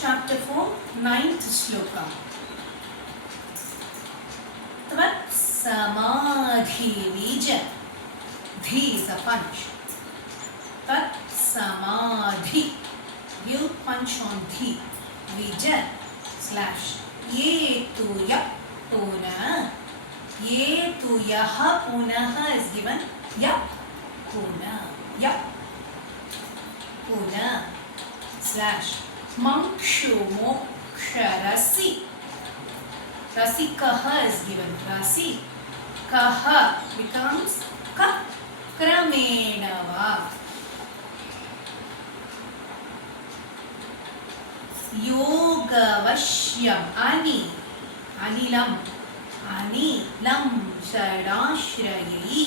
Chapter 4, 9th Shloka. Tvat samadhi bija. Dhi is a punch. Tat samadhi. You punch on dhi. Bija slash. Ye tu ya puna. Ye tu yaha punaha is given. Ya puna. Ya puna slash. Mankshu moksha rasi. Rasi kaha is given. Rasi kaha becomes ka kramena va. Yoga vashyam anilam shadashrayai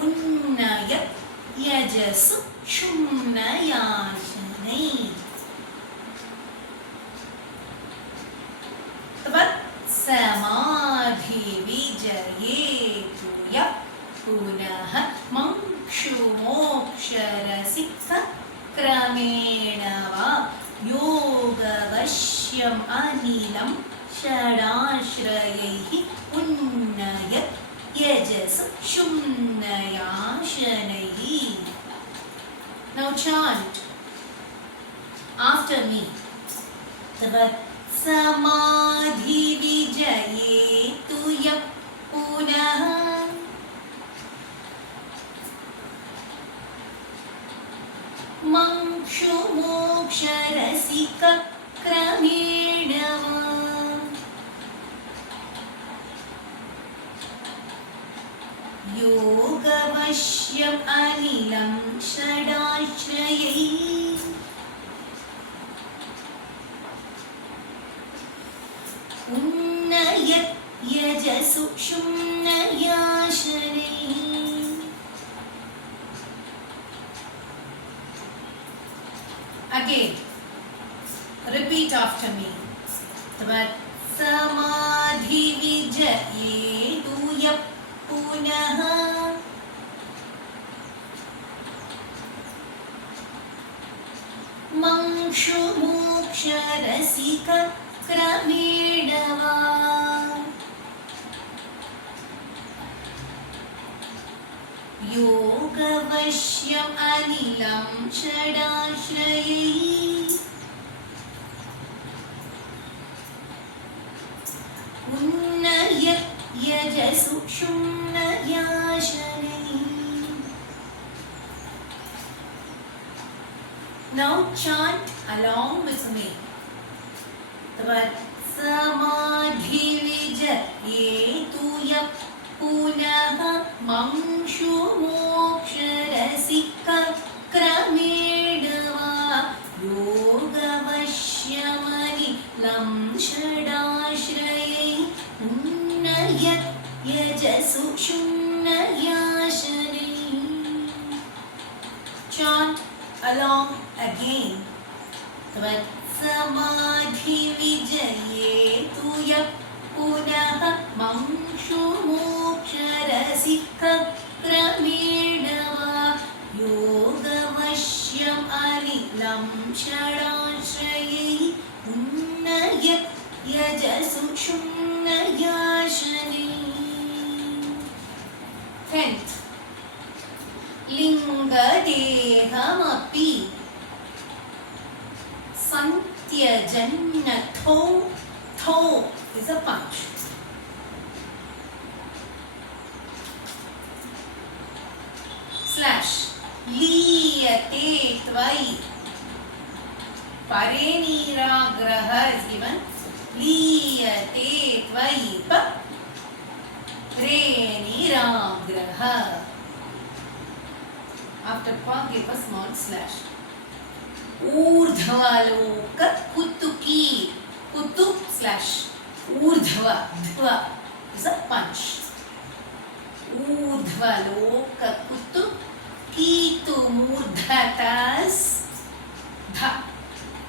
unnayat yajasu shumnayashanai. Tvat samadhi vijayetu ya punah mankshu moksha rasika kramena va yoga vashyam anilam shadashrayai unnayat yajasu shumnayashanai. Now chant after me. Tvat samadhi vijayetu ya punah mankshu moksha rasika kramena va yoga vashyam anilam shadashrayai unnayat yajasu shumnayashanai. Again, repeat after me. Tvat samadhi vijayetu ya punah mankshu moksha rasika kramena va yoga vashyam anilam shadashrayai unnayat yajasu shumnayashanai. Now chant along with me. Tvat samadhi vijayetu ya punah mankshu moksha rasika kramena va yoga vashyamani lam shadashrayai unnayat yajasu shumnayashanai. Chant along again. Tvat samadhi vijayetu ya punah mankshu moksha rasika kramena va yoga vashyam anilam shadashrayai unnayat yajasu shumnayashanai. 10th. Linga dehamapi santyajanna tho is a punch. Slash liyate tvai pare niragraha is given. Liyate tvai pa re niragraha. After pa give a small slash. Urdhvaloka kutuki. Kutuk slash urdhva dhva is a punch. Urdhvaloka kutuk kitu murdhatas dha.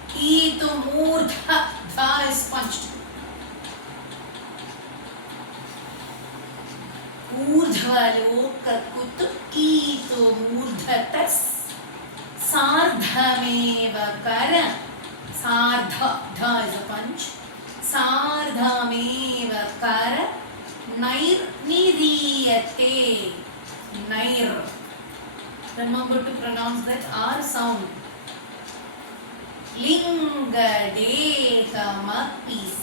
Kitu murdha dha is punched. ऊर्ध्वलोककुतुकीतो मूर्धतस् सार्धमेव कर सार्ध ध is a punch सार्धमेव कर नैर्निरीयते नैर remember to pronounce that R sound लिंगदेहमपि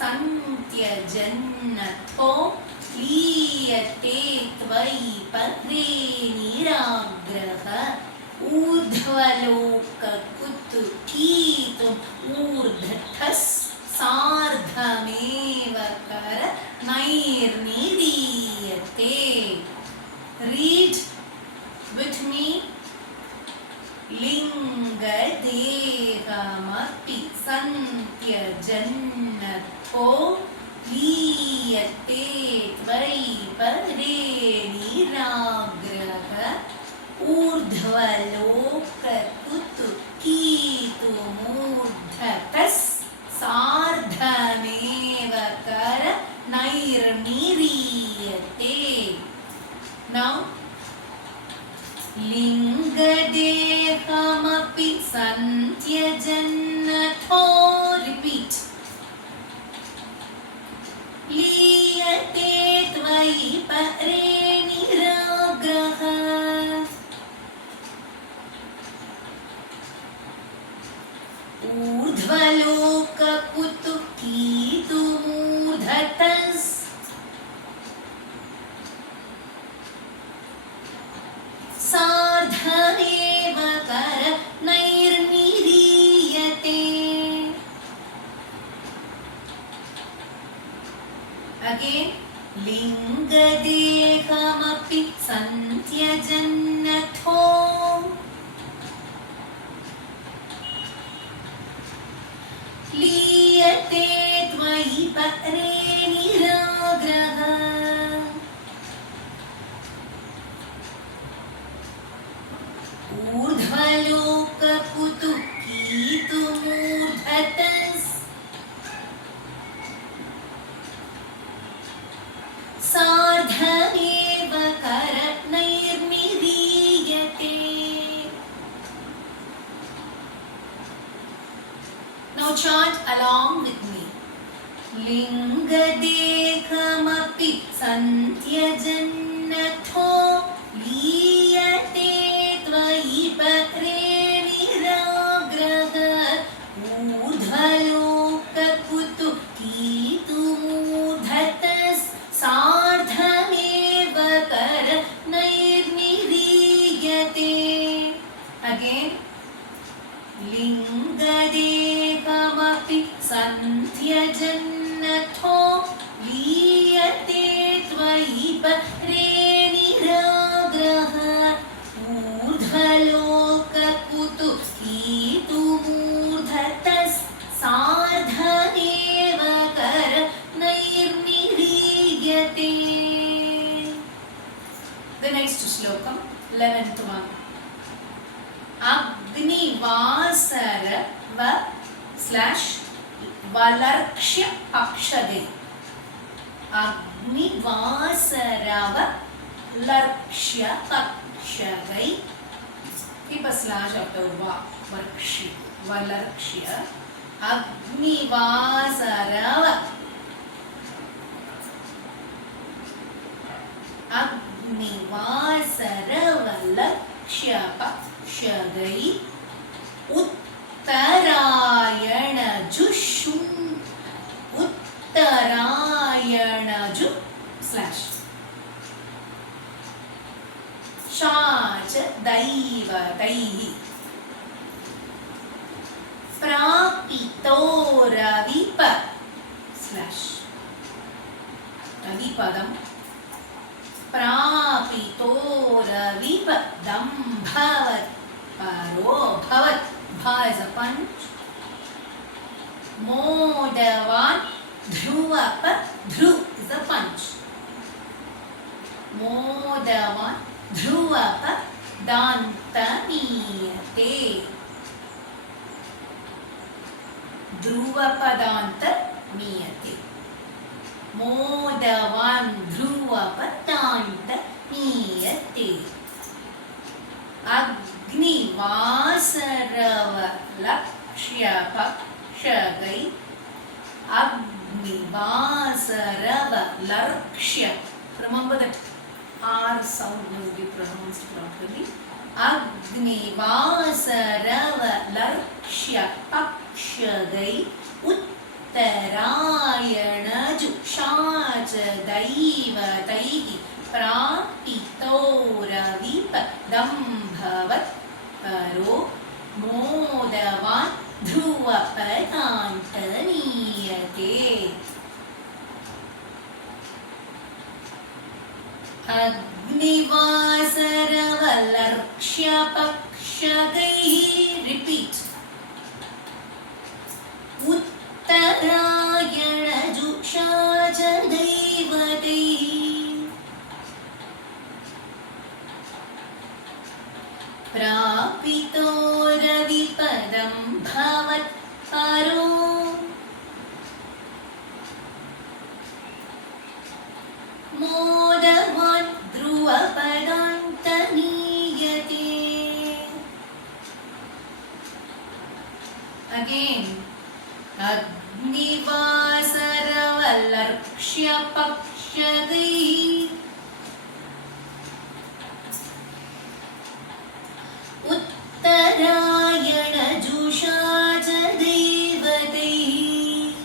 सन्त्यजन्नथो लीयते त्वयि परे निराग्रह ऊर्ध्वलोककुतुकीतुम् ऊर्ध्वधस् सार्धमेव कर नैर्निरीयते read with me लिंगदेहमपि सन्त्यजन्नथो लीयते त्वयि परे निराग्रह ऊर्ध्वलोककुतुकीतुमूर्ध्वतस् सार्धमेव कर नैर्निरीयते. Now लिंगदेहमपि सन्त्यजन्नथो repeat लीयते त्वयि परे निराग्रह ऊर्ध्वलोककुतुकीतुमूर्धतस् सार्धमेव कर नैर्निरीयते. Again लिंगदेहमपि सन्त्यजन्नथो लीयते त्वयि परे निराग्रह ऊर्ध्वलोककुतुकीतुमूर्धतस् सार्धमेव कर नैर्निरीयते. Now chant along with me. लिंगदेहमपि सन्त्यजन्नथो लीयते त्वयि परे निराग्रह ऊर्ध्वलोककुतुकीतुमूर्धतस् सार्धमेव कर नैर्निरीयते. Again लिंगदेहमपि सन्त्यजन्नथो लीयते त्वयि परे निराग्रह ऊर्ध्वलोककुतुकीतुमूर्धतस् सार्धमेव कर नैर्निरीयते. The next श्लोकम 11th one. अग्निवासर व / वलर्क्ष्य पक्षदे. अग्निवासरव लर्क्ष्य पक्षदै. Keep a slash after va. Varkshi. Valarkshya. Agnivasarava. Agnivasarava lakshya pakshadai. Uttarayana jushum. Uttarayana ju / शाच दैवतैः प्रापितो रविप / रविपदं प्रापितो रविपदं भवत् परो भवत् भा is a punch मोदवान् ध्रुवप ध्रु is a punch मोदवान् ध्रुवप दान्तनीयते. ध्रुवपदान्त नीयते. मोदवान् ध्रुवपदान्त नीयते. अग्निवासरव क्षपक्षगै अग्निवासरवलर्क्ष्य. Remember that R sound must be pronounced properly. अग्निवासरवलर्क्ष्य पक्षगै उत्तरायणजुषाचदैवतैः प्रापितोरविपदम्भवत्परो मोदवान् ध्रुवपदान्तनीयते. अग्निवासरवलर्क्ष्य पक्षगैः. Repeat. उत्तरायणजुषाचदैवतैः प्रापितोरविपदम्भवत्परो मोदवान् ध्रुवपदान्तनीयते. Again. अग्निवासरवलर्क्ष्य पक्षगैः उत्तरायणजुषाचदैवतैः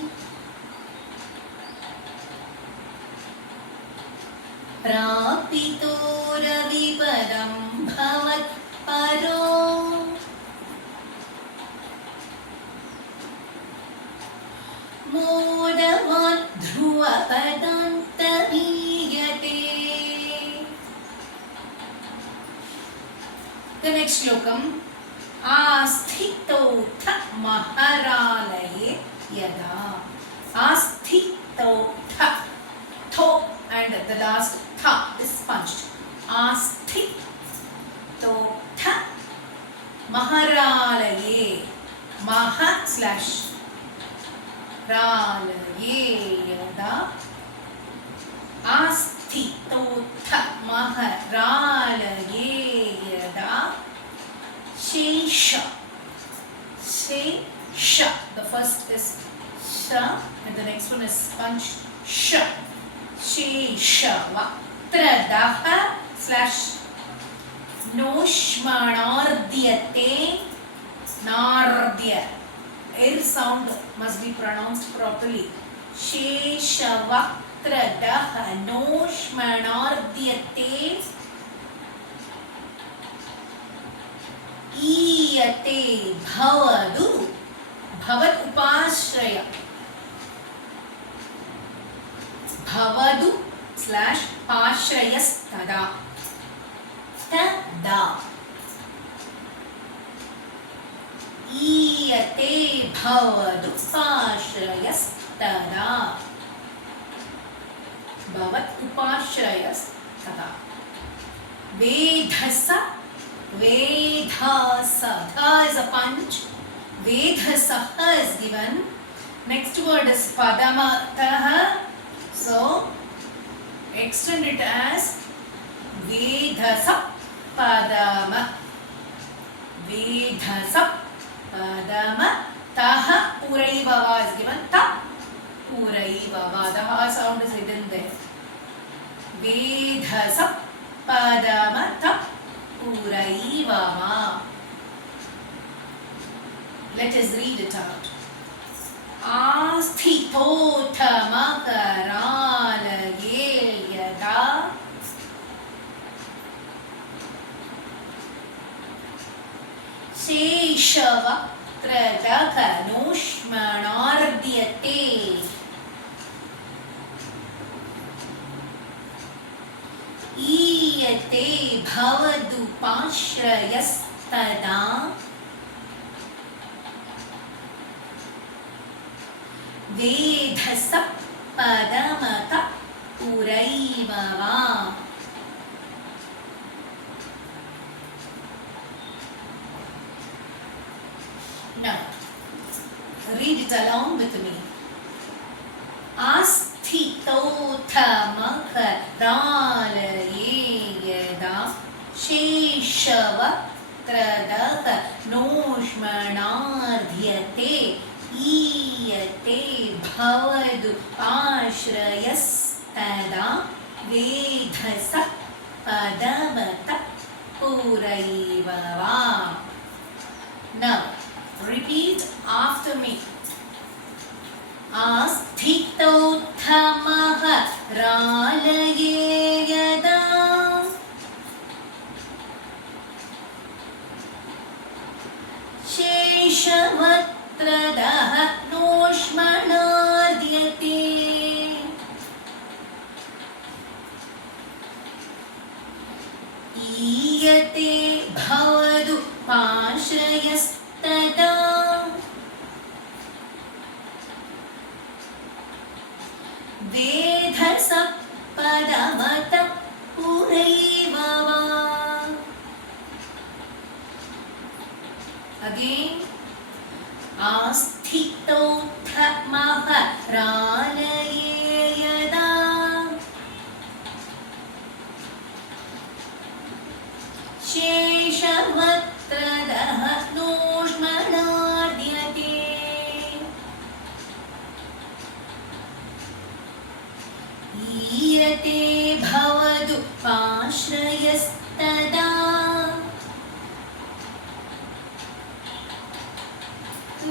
प्रापितोरविपदम्भवत्परो मोदवान् ध्रुवपदान्तनीयते. The next श्लोकम्. आस्थितोऽथ महरालये यदा. आस्थितोऽथ. Tho and the last tha is punched. आस्थितोऽथ महरालये. महा slash रालये यदा. आस्थितोऽथ महरालये यदा. शेष. शेष. The first is sha and the next one is punched sh. शेष. वक्त्रदः slash नोष्मणार्द्यते. नार्द्य. Air sound must be pronounced properly. शेषवक्त्रदः नोष्मणार्द्यते. ईयते भवदु. भवत् उपाश्रय. भवदु slash पाश्रयस्तदा. तदा. ईयते भवदु पाश्रयस्तदा. भवत् उपाश्रयस्तदा. वेधस. Vedhasa. Tha is a punch. Vedhasah is given. Next word is padamatah. So extend it as vedhasa padama. Vedhasa padama. Taha puraivava is given. Ta puraivava. The ha sound is hidden there. Vedhasa padama ta puraivava. Let us read it out. आस्थितोऽथ मकरालये यदा. शेषवक्त्रदः नोष्मणार्द्यते. ईयते भवदुपाश्रयस्तदा. वेधस पदमत पुरैववा. Now, read it along with me. आस्थितोऽथ मकरालये यदा. शेषवक्त्रदः नोष्मणार्द्यते. ईयते भवतु आश्रयस्तदा वेधस पदमत पूरैववा. Now repeat after me. आस्थितोत्तमः रालये यदा शेषवक्त्रदः नोष्मणाद्यते. ईयते भवतु पाश्रयस्तदा वेधस पदमत पूरैववा. Again. आस्थितोत्तमः रालये यदा शेषवक्त्रदः नोष्मणाद्यते. ईयते भवतु पाश्रयस्तदा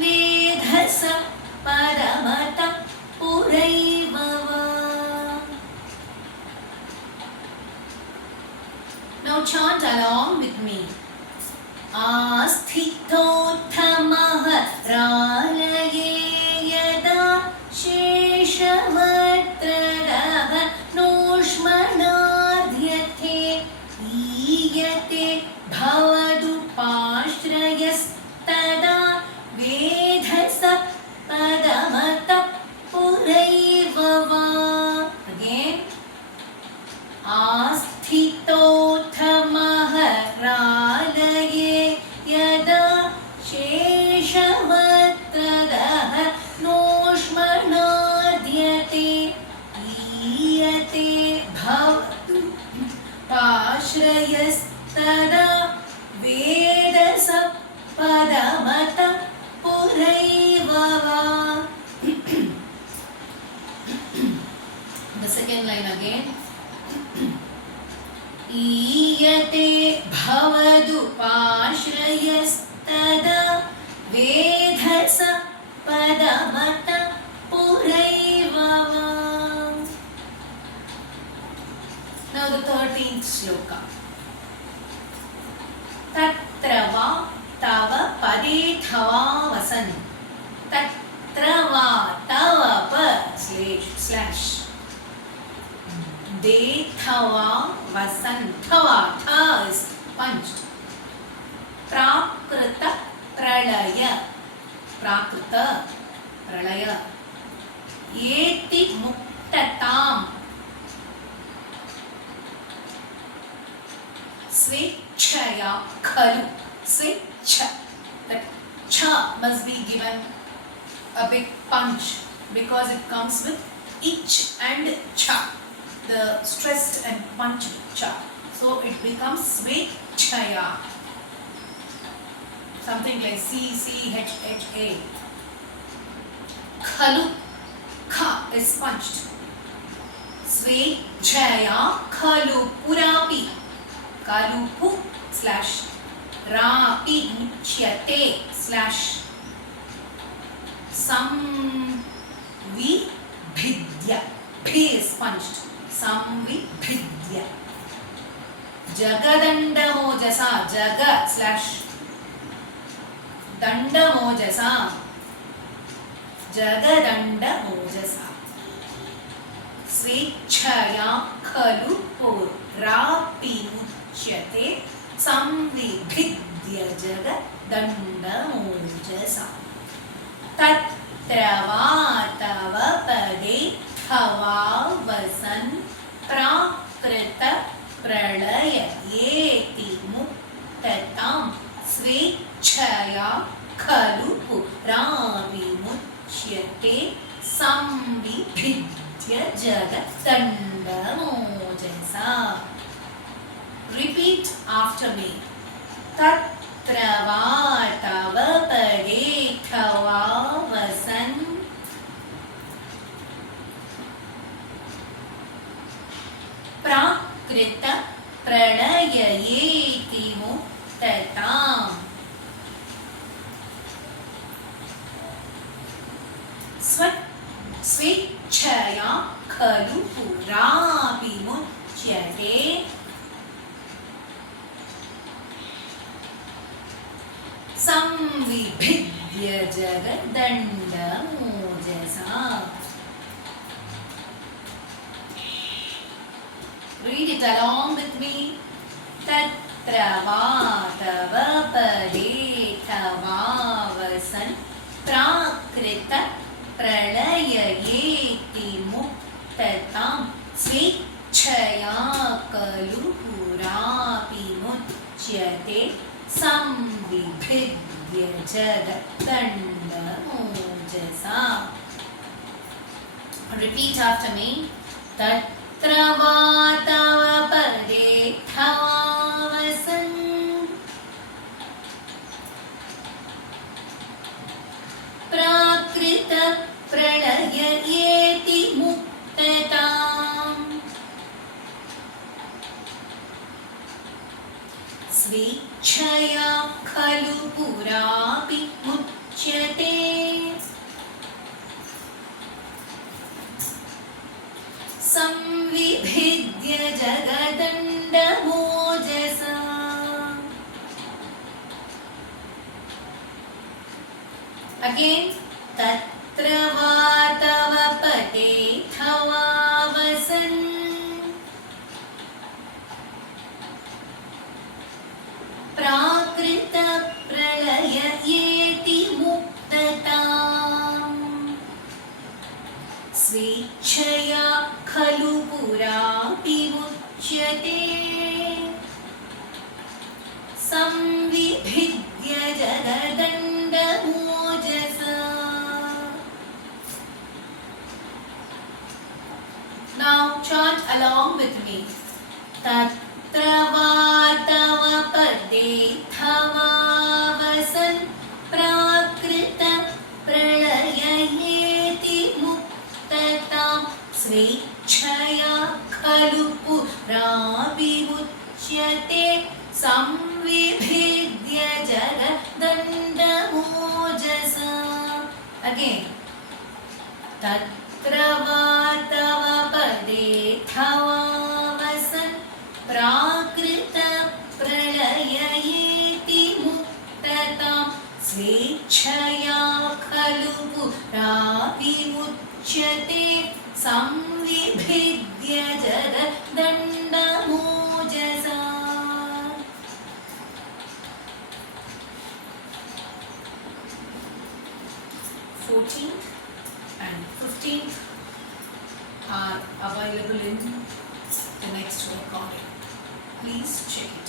वेधस पदमत पूरैववा. Now chant along with me. आस्थितोत्तमः रालये यदा शेषवक्त्रदः नोष्मणाद्यते. ईयते भवतु पाश्रयस्तदा वेधस पदमत पूरैववा. Again. आस्थितोत्तमः रालये यदा शेषवक्त्रदः नोष्मणाद्यते. ईयते भवतु पाश्रयस्तदा वेधस पदमत पूरैववा. The second line again. ईयते भवतु पाश्रयस्तदा वेधस पदमत पूरैववा. Now the 13th sloka. तत्र वा तव पदे थवा वसन्. तत्र वा तव प स्लैश दे थवा वसन्. थवा थ is punched. प्राकृत प्रलय प्राकृत प्रलय. एति मुक्तताम् स्वेच्छया खलु. Switch. That cha must be given a big punch because it comes with ich and cha. The stressed and punched cha. So it becomes swechaya. Something like C-C-H-H-A. Khalu. Kha is punched. Swechaya khalu purapi. Kalupu slash रापि मुच्यते slash संविभिद्य. भी is punched. संविभिद्य. जगदण्डमोजसा. जग slash दण्डमोजसा. जगदण्डमोजसा. स्वेच्छया खलु रापि मुच्यते संविभिद्य जगदण्डमोजसा. तत्र वा तव पदे थवा वसन् प्राकृत प्रलय एति मुक्ततां स्वेच्छया खलु पुराविमुच्यते संविभिद्य जगदण्डमोजसा. Repeat after me. Tatra va tava pade thava vasan प्राकृत प्रलययेति मुक्तताम् स्वेच्छया खलु पुरापि मुच्यते संविभिद्य जगदण्डमोजसा. Read it along with me. Tatra vatava padetavavasan prakrita pralayayeti muktatam swechchaya kalu purapi muchyate संविभिद्य जगदण्डमोजसा. Repeat after me. तत्र वातव पदेथावसन् प्राकृत प्रलययेति मुक्तताम् स्वेच्छया खलु पुरापि मुच्यते संविभिद्य जगदण्डमोजसा. Again. तत्र वातव पदेथवावसन् प्राकृत प्रलययेति मुक्तताम् स्वेच्छया खलु पुरापि मुच्यते संविभिद्य जगदण्डमोजसा. Now chant along with me. तत्र वातव पदेथवावसन् प्राकृत प्रलययेति मुक्तताम् स्वेच्छया खलु पुरापि मुच्यते संविभिद्य जगदण्डमोजसा. Again. तत्र वातव पदेथवावसन् प्राकृत प्रलययेति मुक्तताम् स्वेच्छया खलु पुरापि मुच्यते संविभिद्य जगदण्डमोजसा. 14th and 15th are available in the next recording. Please check it.